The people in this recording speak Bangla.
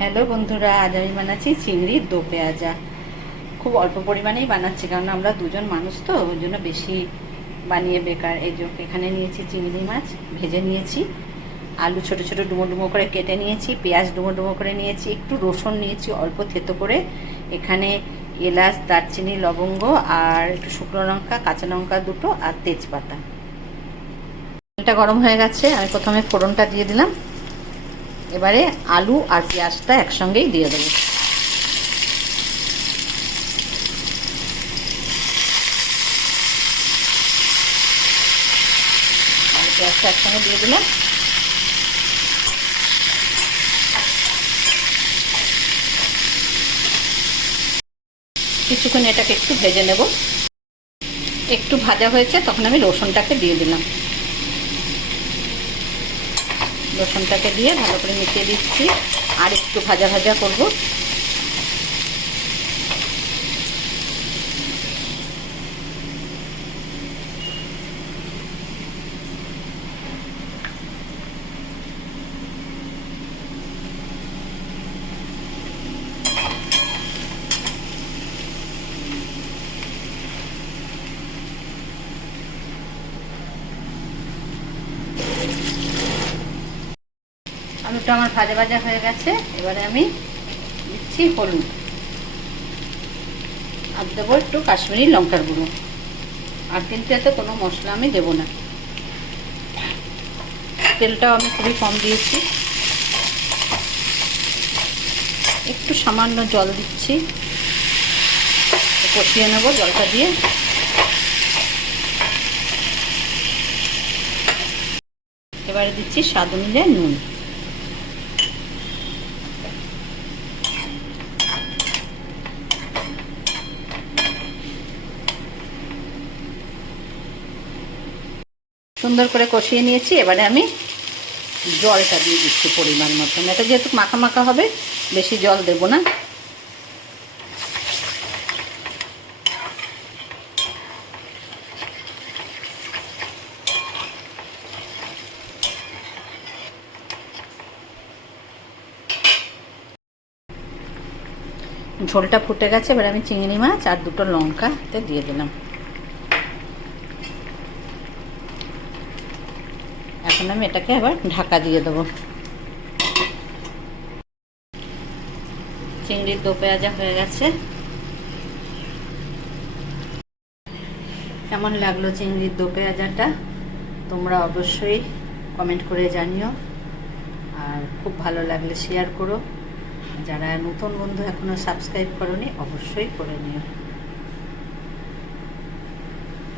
হ্যালো বন্ধুরা, আজ আমি বানাচ্ছি চিংড়ির দো পেঁয়াজা। খুব অল্প পরিমাণেই বানাচ্ছি, কারণ আমরা দুজন মানুষ তো, ওই জন্য বেশি বানিয়ে বেকার। এই যে এখানে নিয়েছি চিংড়ি মাছ, ভেজে নিয়েছি। আলু ছোট ছোট ডুমো ডুমো করে কেটে নিয়েছি, পেঁয়াজ ডুমো ডুমো করে নিয়েছি, একটু রসুন নিয়েছি, অল্প থেতো করে। এখানে এলাচ, দারচিনি, লবঙ্গ আর একটু শুকনো লঙ্কা, কাঁচা লঙ্কা দুটো আর তেজপাতা। তেলটা গরম হয়ে গেছে, আমি প্রথমে ফোড়নটা দিয়ে দিলাম। এবারে আলু আর পেঁয়াজটা একসঙ্গেই দিয়ে দেবো। পেঁয়াজটা একসঙ্গে দিয়ে দিলাম। কিছুক্ষণ এটাকে একটু ভেজে নেব। একটু ভাজা হয়েছে, তখন আমি রসুনটাকে দিয়ে দিলাম। রসুনটাকে দিয়ে ভালো করে মিশিয়ে দিচ্ছি। আর একটু ভাজা ভাজা করব। আলুটা আমার ভাজা ভাজা হয়ে গেছে। এবারে আমি দিচ্ছি হলুদ। আর দেবো একটু কাশ্মীরি লঙ্কার গুঁড়ো। আর কিন্তু এতে কোনো মশলা আমি দেবো না। তেলটাও আমি খুবই কম দিয়েছি। একটু সামান্য জল দিচ্ছি। কষিয়ে নেব জলটা দিয়ে। এবারে দিচ্ছি স্বাদ অনুযায়ী নুন। সুন্দর করে কষিয়ে নিয়েছি, এবারে আমি জলটা দিয়ে দিচ্ছি পরিমাণ মতন। এটা যেহেতু মাখা মাখা হবে, বেশি জল দেব না। ঝোলটা ফুটে গেছে, এবার আমি চিংড়ি মাছ আর দুটো লঙ্কাতে দিয়ে দিলাম। এখন আমি এটাকে আবার ঢাকা দিয়ে দেবো। চিংড়ির দো পেঁয়াজা হয়ে গেছে। কেমন লাগল চিংড়ির দো পেঁয়াজাটা? তোমরা অবশ্যই কমেন্ট করে জানিও। আর খুব ভালো লাগলে শেয়ার করো। যারা নতুন বন্ধু এখনও সাবস্ক্রাইব করনি, অবশ্যই করে নিও।